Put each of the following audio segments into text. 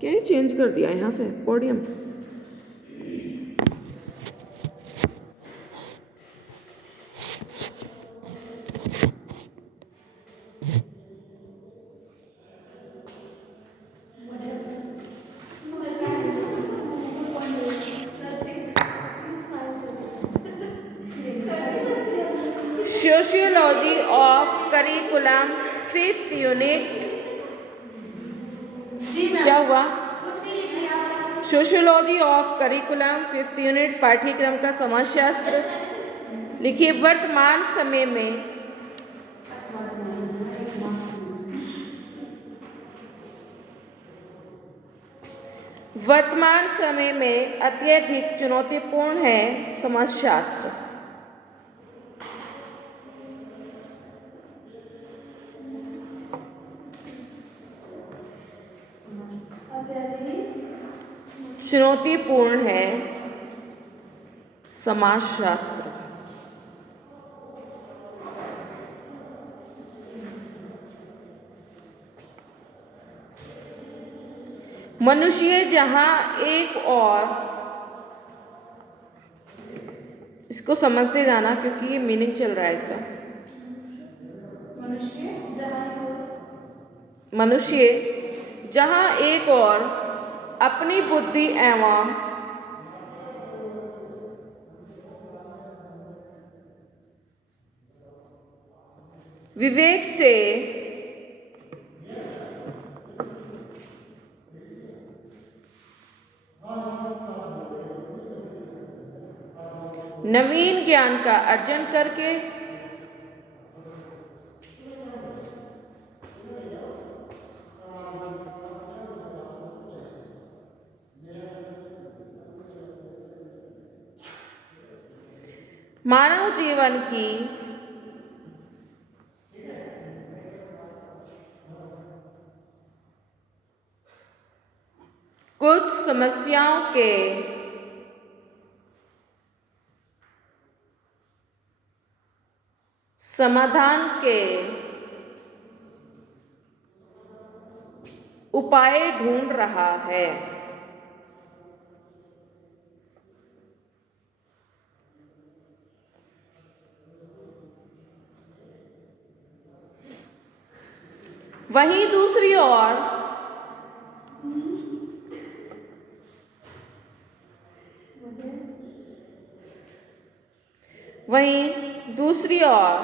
क्या ही चेंज कर दिया यहाँ से podium. Sociology of curriculum 5th unit. क्या हुआ? Sociology of curriculum 5th unit पाठ्यक्रम का समाजशास्त्र। लिखिए वर्तमान समय में अत्यधिक चुनौतीपूर्ण है समाजशास्त्र। चुनौतीपूर्ण है समाजशास्त्र। मनुष्य जहां एक और, इसको समझते जाना क्योंकि ये मीनिंग चल रहा है इसका। मनुष्य जहां एक और अपनी बुद्धि एवं विवेक से नवीन ज्ञान का अर्जन करके मानव जीवन की कुछ समस्याओं के समाधान के उपाय ढूंढ रहा है। वहीं दूसरी ओर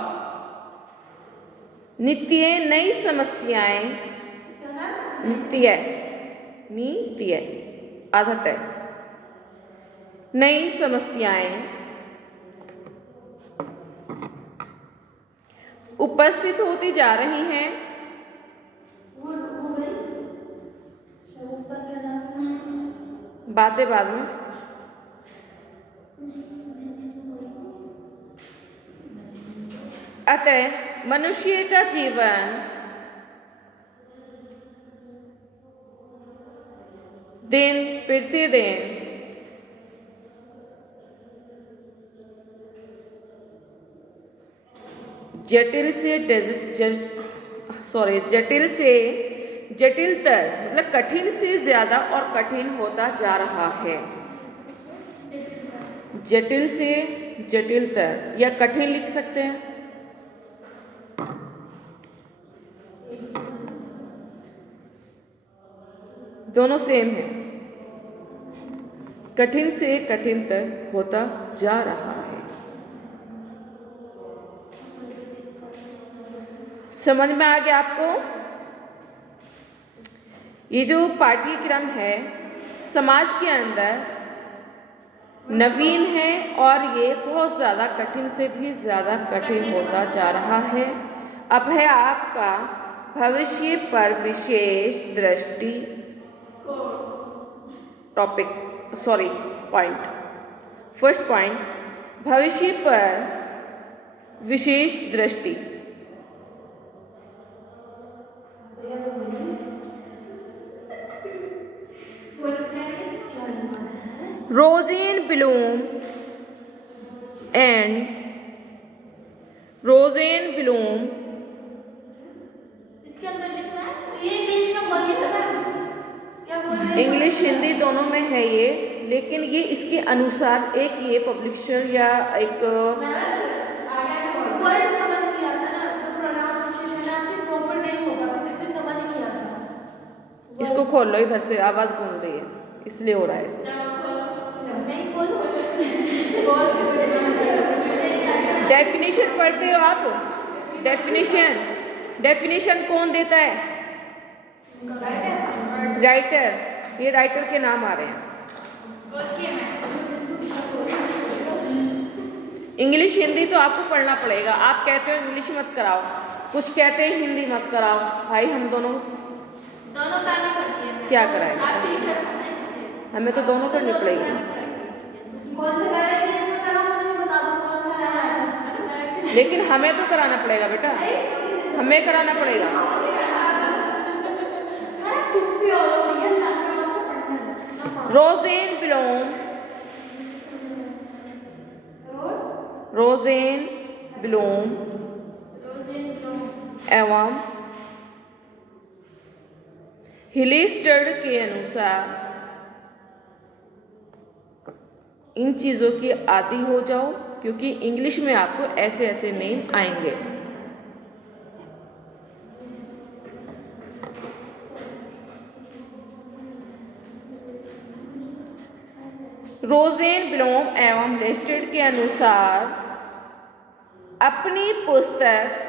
नित्य नई समस्याएं, नित्य आदत है, नई समस्याएं उपस्थित होती जा रही हैं। बातें बाद में। अतः मनुष्य का जीवन दिन प्रतिदिन जटिल से जटिलतर मतलब कठिन से ज्यादा और कठिन होता जा रहा है। जटिल से जटिलतर या कठिन लिख सकते हैं। दोनों सेम है। कठिन से कठिनतर होता जा रहा है। समझ में आ गया आपको? ये जो पाठ्यक्रम है समाज के अंदर नवीन है और ये बहुत ज़्यादा कठिन से भी ज़्यादा कठिन होता जा रहा है। अब है आपका भविष्य पर विशेष दृष्टि पॉइंट। फर्स्ट पॉइंट, भविष्य पर विशेष दृष्टि। रोज़ेनब्लूम इसके अंदर लिखना है, ये इंग्लिश में बोलिए ना। इंग्लिश हिंदी दोनों में है ये, लेकिन ये इसके अनुसार एक ये पब्लिशर या एक इसको खोल लो, इधर से आवाज गूंज रही है इसलिए हो रहा है ऐसे। डेफिनेशन पढ़ते हो आप? डेफिनेशन, डेफिनेशन कौन देता है? राइटर। ये राइटर के नाम आ रहे हैं। इंग्लिश हिंदी तो आपको पढ़ना पड़ेगा। आप कहते हो इंग्लिश मत कराओ, कुछ कहते हैं हिंदी मत कराओ, भाई हम दोनों करनी पड़ती है। क्या कराएंगे? हमें तो दोनों करनी पड़ेगी ना। लेकिन हमें तो कराना पड़ेगा बेटा, हमें कराना पड़ेगा। रोजेन ब्लूम, रोजेन ब्लूम एवं हिलिस्टर्ड के अनुसार इन चीज़ों की आदी हो जाओ, क्योंकि इंग्लिश में आपको ऐसे ऐसे नेम आएंगे। रोजेन ब्लूम एवं लिस्टेड के अनुसार अपनी पुस्तक,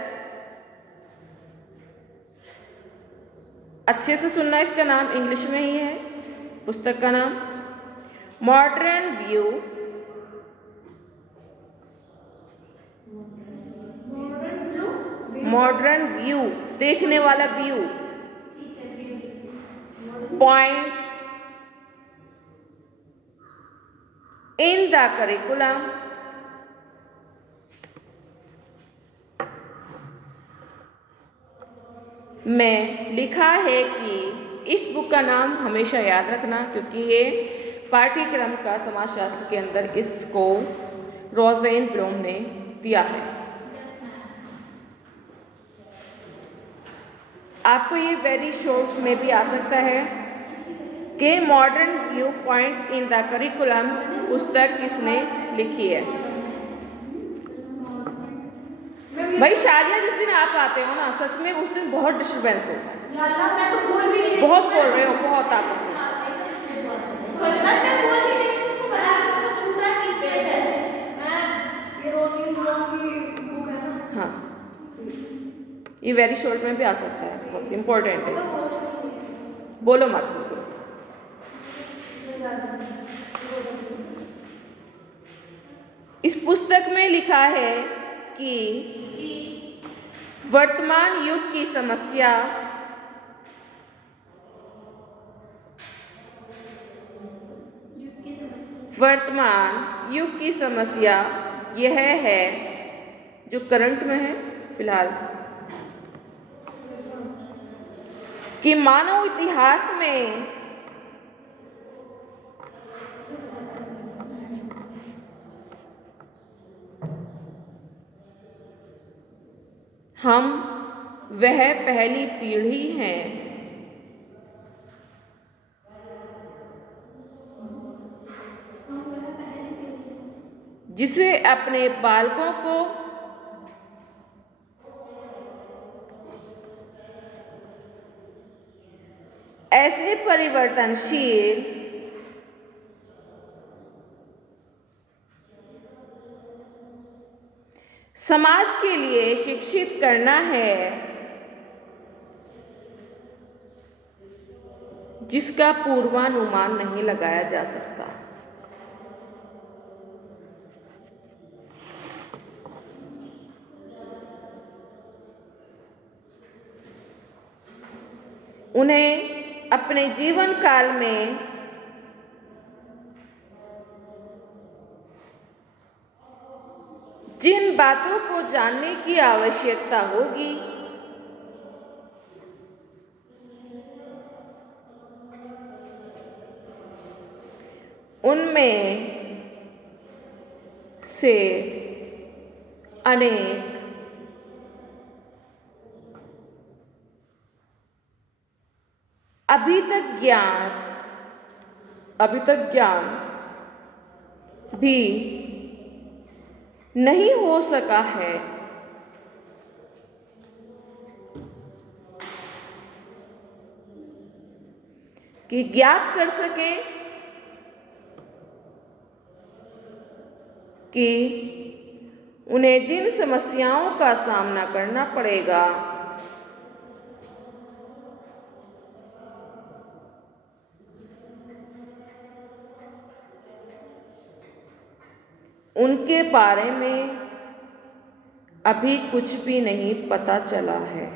अच्छे से सुनना, इसका नाम इंग्लिश में ही है, पुस्तक का नाम मॉडर्न व्यू, मॉडर्न व्यू देखने वाला view, points in the curriculum, में लिखा है कि इस बुक का नाम हमेशा याद रखना, क्योंकि ये पाठ्यक्रम का समाजशास्त्र के अंदर इसको रोजेन ब्लूम ने दिया है। आपको ये वेरी शॉर्ट में भी आ सकता है कि modern view points in the curriculum पुस्तक किसने लिखी है। भाई शादिया, जिस दिन आप आते हो ना, सच में उस दिन बहुत डिस्टर्बेंस होता है। मैं तो बोल भी नहीं, बहुत बोल रहे हो, बहुत आपस में। हाँ, ये वेरी शॉर्ट में भी आ सकता है, बहुत इम्पोर्टेंट है। बोलो मत बोलो। इस पुस्तक में लिखा है कि वर्तमान युग की समस्या यह है, जो करंट में है फिलहाल, कि मानव इतिहास में हम वह पहली पीढ़ी हैं जिसे अपने बालकों को ऐसे परिवर्तनशील समाज के लिए शिक्षित करना है जिसका पूर्वानुमान नहीं लगाया जा सकता। उन्हें अपने जीवन काल में जिन बातों को जानने की आवश्यकता होगी उनमें से अनेक अभी तक ज्ञान भी नहीं हो सका है कि ज्ञात कर सकें कि उन्हें जिन समस्याओं का सामना करना पड़ेगा उनके बारे में अभी कुछ भी नहीं पता चला है।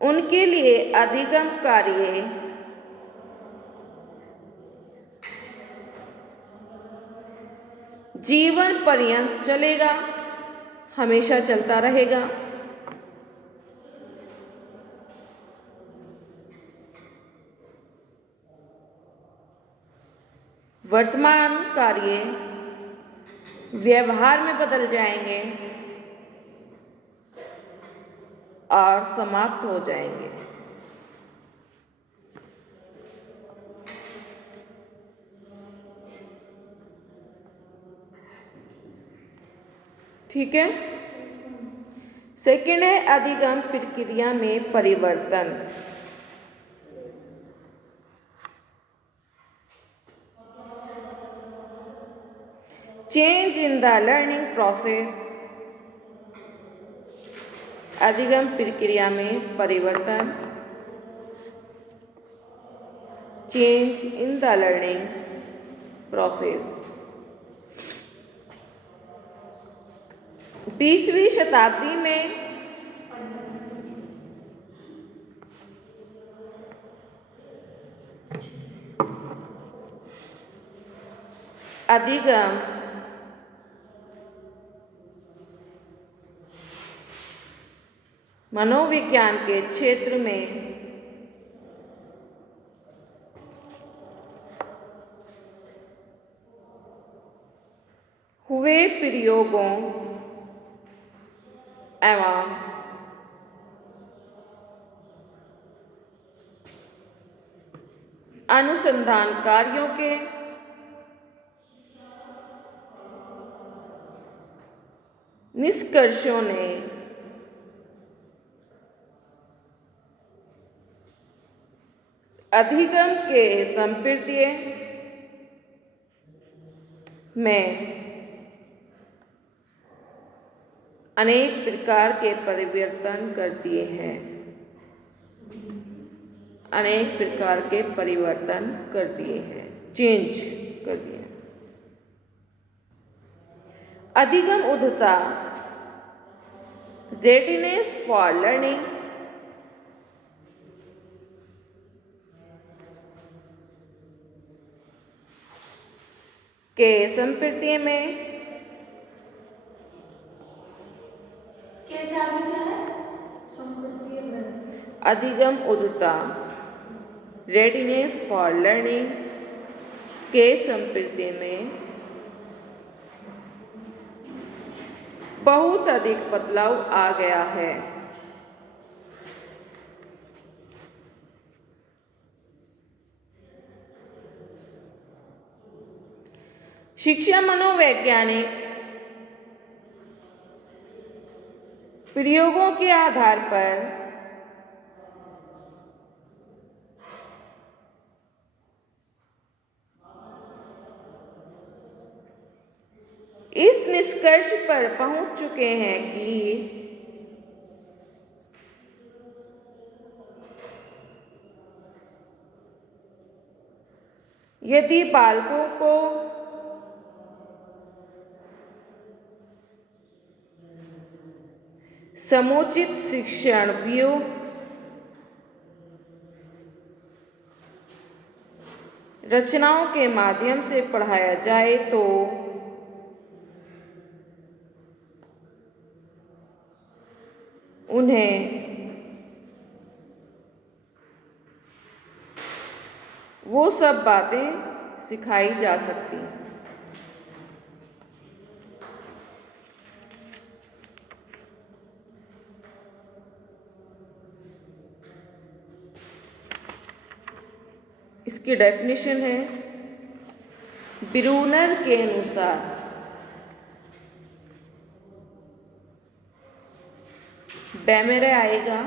उनके लिए अधिगम कार्य जीवन पर्यंत चलेगा, हमेशा चलता रहेगा। वर्तमान कार्य व्यवहार में बदल जाएंगे और समाप्त हो जाएंगे। ठीक है। सेकंड है अधिगम प्रक्रिया में परिवर्तन। Change in the learning process. अधिगम प्रक्रिया में परिवर्तन, change in the learning process. 20वीं शताब्दी में अधिगम मनोविज्ञान के क्षेत्र में हुए प्रयोगों एवं अनुसंधान कार्यों के निष्कर्षों ने अधिगम के संप्रदाय में अनेक प्रकार के परिवर्तन कर दिए हैं। अनेक प्रकार के परिवर्तन कर दिए हैं, चेंज कर दिए हैं। अधिगम उद्धता, रेडीनेस फॉर लर्निंग, के संप्रदाय में अधिगम उद्धता, रेडीनेस फॉर लर्निंग के संप्रदाय में बहुत अधिक बदलाव आ गया है। शिक्षा मनोवैज्ञानिक प्रयोगों के आधार पर इस निष्कर्ष पर पहुंच चुके हैं कि यदि बालकों को समुचित शिक्षण व्यूह रचनाओं के माध्यम से पढ़ाया जाए तो उन्हें वो सब बातें सिखाई जा सकती हैं। इसकी डेफिनेशन है ब्रूनर के अनुसार बै में रह आएगा,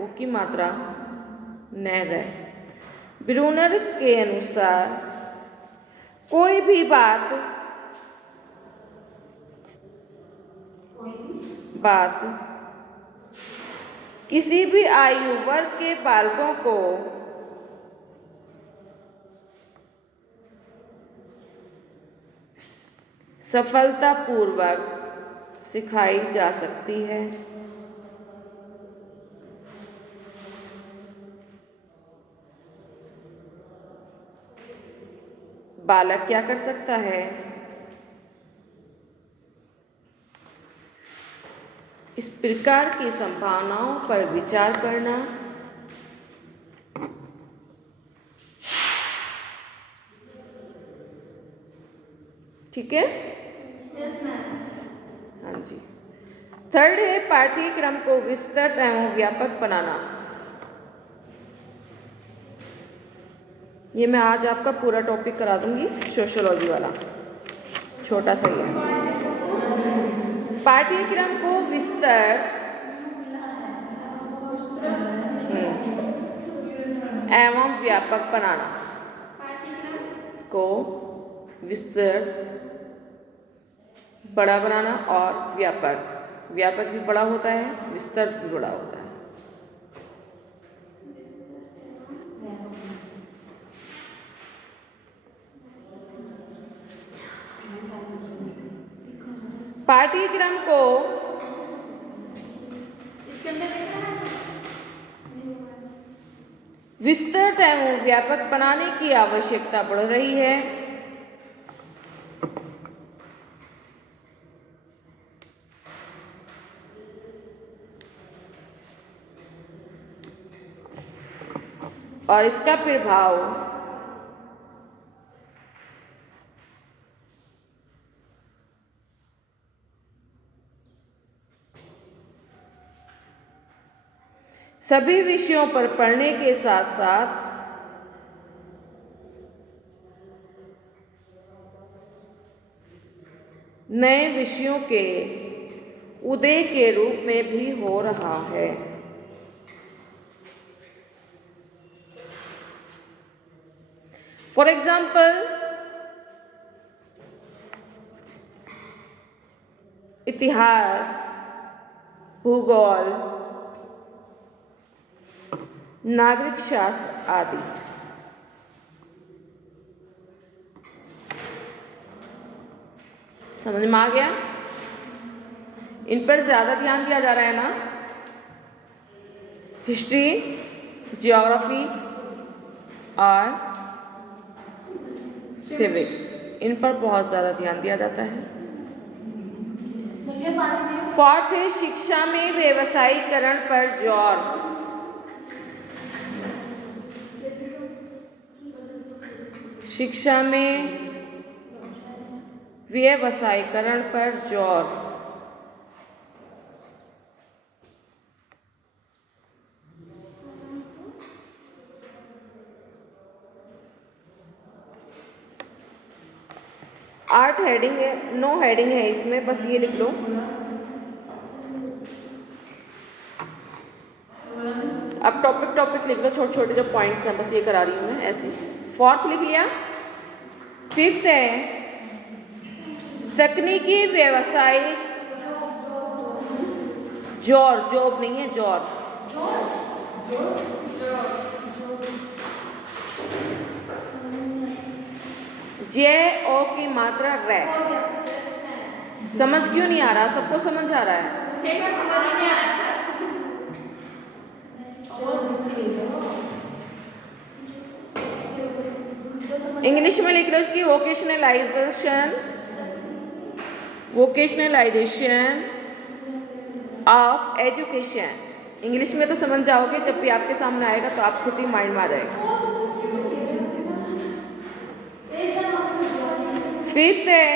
ओ की मात्रा न रह। ब्रूनर के अनुसार कोई भी बात किसी भी आयु वर्ग के बालकों को सफलतापूर्वक सिखाई जा सकती है। बालक क्या कर सकता है? इस प्रकार की संभावनाओं पर विचार करना, ठीक है? हाँ जी। थर्ड है पाठ्यक्रम को विस्तृत एवं व्यापक बनाना। ये मैं आज आपका पूरा टॉपिक करा दूंगी, सोशियोलॉजी वाला, छोटा सा ही है। पाठ्यक्रम को विस्तृत एवं व्यापक बनाना, को विस्तृत, बड़ा बनाना और व्यापक। व्यापक भी बड़ा होता है, विस्तृत भी बड़ा होता है। पाठ्यक्रम को विस्तृत एवं व्यापक बनाने की आवश्यकता बढ़ रही है। और इसका प्रभाव सभी विषयों पर पढ़ने के साथ साथ नए विषयों के उदय के रूप में भी हो रहा है। फॉर एग्जाम्पल, इतिहास, भूगोल, नागरिक शास्त्र आदि। समझ में आ गया? इन पर ज्यादा ध्यान दिया जा रहा है ना। हिस्ट्री, जियोग्राफी और सिविक्स, इन पर बहुत ज्यादा ध्यान दिया जाता है। फोर्थ है शिक्षा में व्यवसायीकरण पर जोर। शिक्षा में व्यवसायीकरण पर जोर। आर्ट हेडिंग है, नो हेडिंग है इसमें, बस ये लिख लो। अब टॉपिक लिख लो, छोटे छोटे जो पॉइंट्स हैं, बस ये करा रही हूँ मैं ऐसे। फोर्थ लिख लिया। फिफ्थ है तकनीकी व्यवसायिक जोर, जॉब नहीं है, जोर। जे ओ की मात्रा रे। समझ क्यों नहीं आ रहा? सबको समझ आ रहा है? इंग्लिश में लिख लो इसकी वोकेशनलाइजेशन ऑफ एजुकेशन। इंग्लिश में तो समझ जाओगे, जब भी आपके सामने आएगा तो आप खुद ही माइंड में आ जाएगा। फिफ्थ है,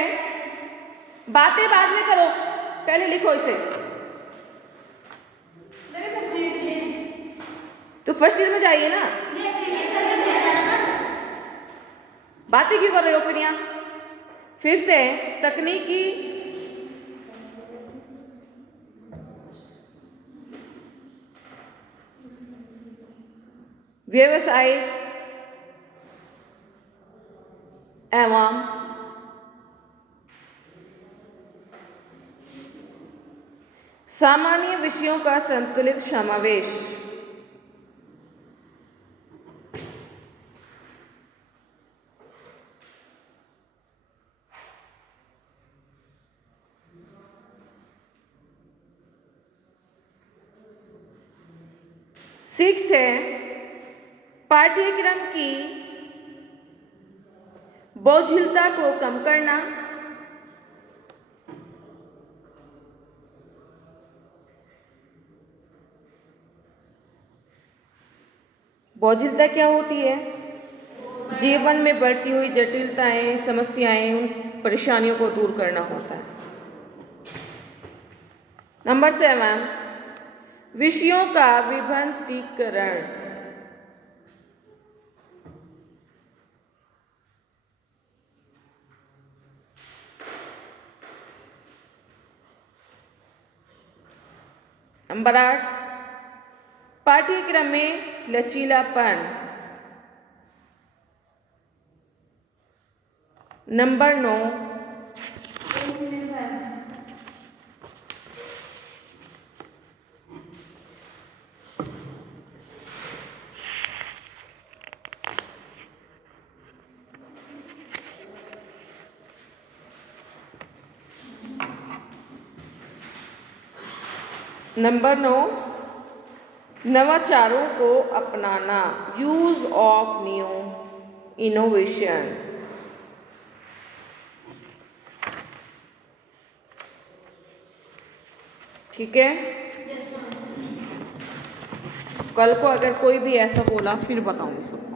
बातें बाद में करो, पहले लिखो इसे। तो फर्स्ट ईयर में जाइए ना। बातें क्यों कर रहे हो फिर यहाँ? फिफ्थ है तकनीकी व्यवसाय एवं सामान्य विषयों का संतुलित समावेश। सिक्स है पाठ्यक्रम की बोझिलता को कम करना। बोझिलता क्या होती है? जीवन में बढ़ती हुई जटिलताएं, समस्याएं, उन परेशानियों को दूर करना होता है। नंबर 7 विषयों का विभक्तीकरण। नंबर 8 पाठ्यक्रम में लचीलापन। नंबर 9 नवाचारों को अपनाना, यूज ऑफ न्यू इनोवेशंस। ठीक है, कल को अगर कोई भी ऐसा बोला फिर बताऊंगी सबको।